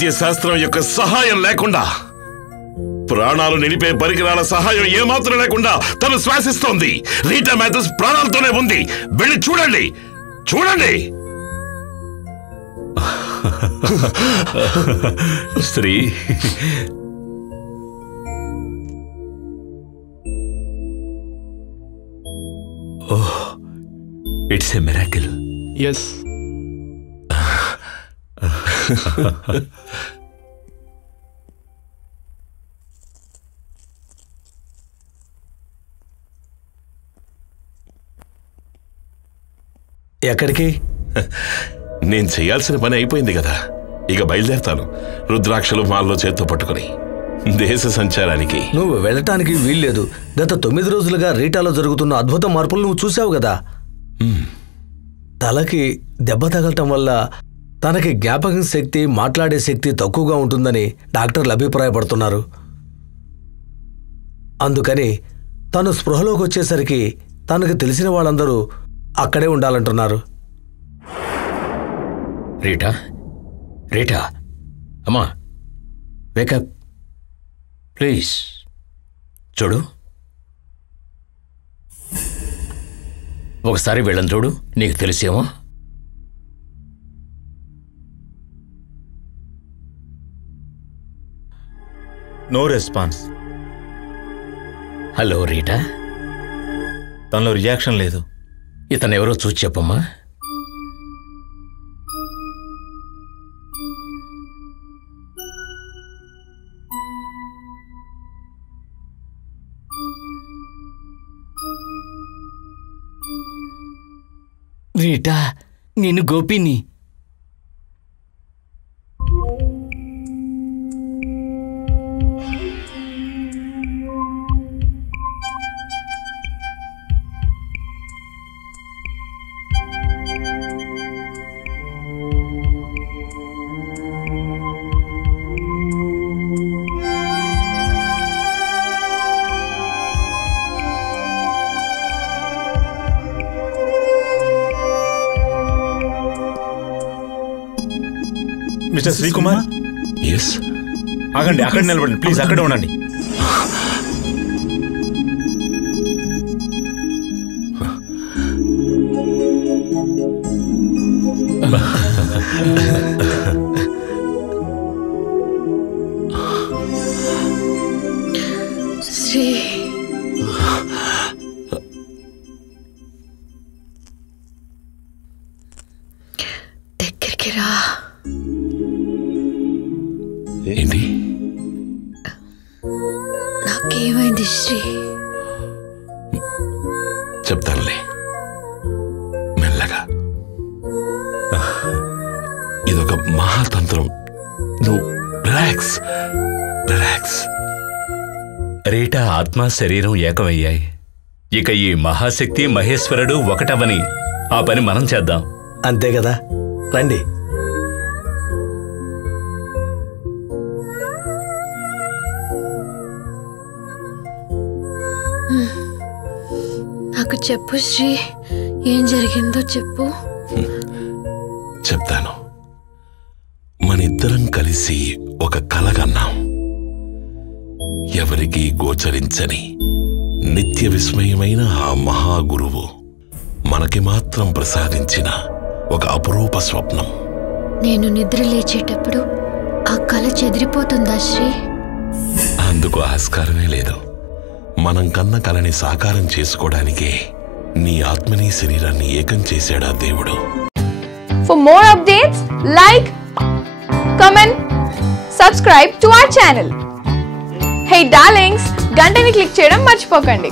వైద్య శాస్త్రం యొక్క సహాయం లేకుండా, ప్రాణాలు నిలిపే పరికరాల సహాయం ఏమాత్రం లేకుండా తను శ్వాసిస్తోంది. రీటా మాథ్యూస్ ప్రాణాలతోనే ఉంది. వెళ్ళి చూడండి, చూడండి. స్త్రీ, ఓహ్, ఇట్స్ ఎ మిరాకిల్. ఎస్. ఎక్కడికి? నేను చేయాల్సిన పని అయిపోయింది కదా, ఇక బయలుదేరతాను. రుద్రాక్షలు మాల్లో చేత్తో పట్టుకుని దేశ సంచారానికి. నువ్వు వెళ్ళటానికి వీల్లేదు. గత 9 రోజులుగా రీటాలో జరుగుతున్న అద్భుత మార్పులు నువ్వు చూసావు కదా. తలకి దెబ్బ తగలటం వల్ల తనకి జ్ఞాపకం శక్తి, మాట్లాడే శక్తి తక్కువగా ఉంటుందని డాక్టర్లు అభిప్రాయపడుతున్నారు. అందుకని తను స్పృహలోకి వచ్చేసరికి తనకు తెలిసిన వాళ్ళందరూ అక్కడే ఉండాలంటున్నారు. రీటా, రీటా, అమ్మా, వేకప్ ప్లీజ్. చూడు, ఒకసారి వెళ్ళని చూడు, నీకు తెలిసేమో. No response. Hello Rita. తనలో రియాక్షన్ లేదు. ఇతను ఎవరో చూసి చెప్పమ్మా. రీటా, నేను గోపిని. Mister Srikumar, yes. ఆగండి, అక్కడ నిలబడండి ప్లీజ్, అక్కడే ఉండండి. శ్రీ, దగ్గరికి రా. ఏంటి? నాకేమైంది శ్రీ? చెప్తానులే, మెల్లగా. ఇదొక మహాతంత్రం. నువ్వు రిలాక్స్, రిలాక్స్. రీటా ఆత్మ శరీరం ఏకమయ్యాయి. ఇక ఈ మహాశక్తి మహేశ్వరుడు ఒకటవని ఆ పని మనం చేద్దాం. అంతే కదా, రండి. నాకు చెప్పు శ్రీ, ఏం జరిగిందో చెప్పు. చెప్తాను. మనిద్దరం కలిసి ఒక కల కన్నాం. ఎవరికీ గోచరించని నిత్య విస్మయమైన ఆ మహాగురువు మనకి మాత్రం ప్రసాదించిన ఒక అపురూప స్వప్నం. నేను నిద్ర లేచేటప్పుడు ఆ కల చెదిరిపోతుందా శ్రీ? అందుకు ఆస్కారమే లేదు. మనం కన్న కలని సాకారం చేసుకోవడానికే నీ ఆత్మని శరీరాన్ని ఏకం చేశాడా దేవుడు. For more updates, like, comment, subscribe to our channel. Hey darlings, గంటని click చేయడం మర్చిపోకండి.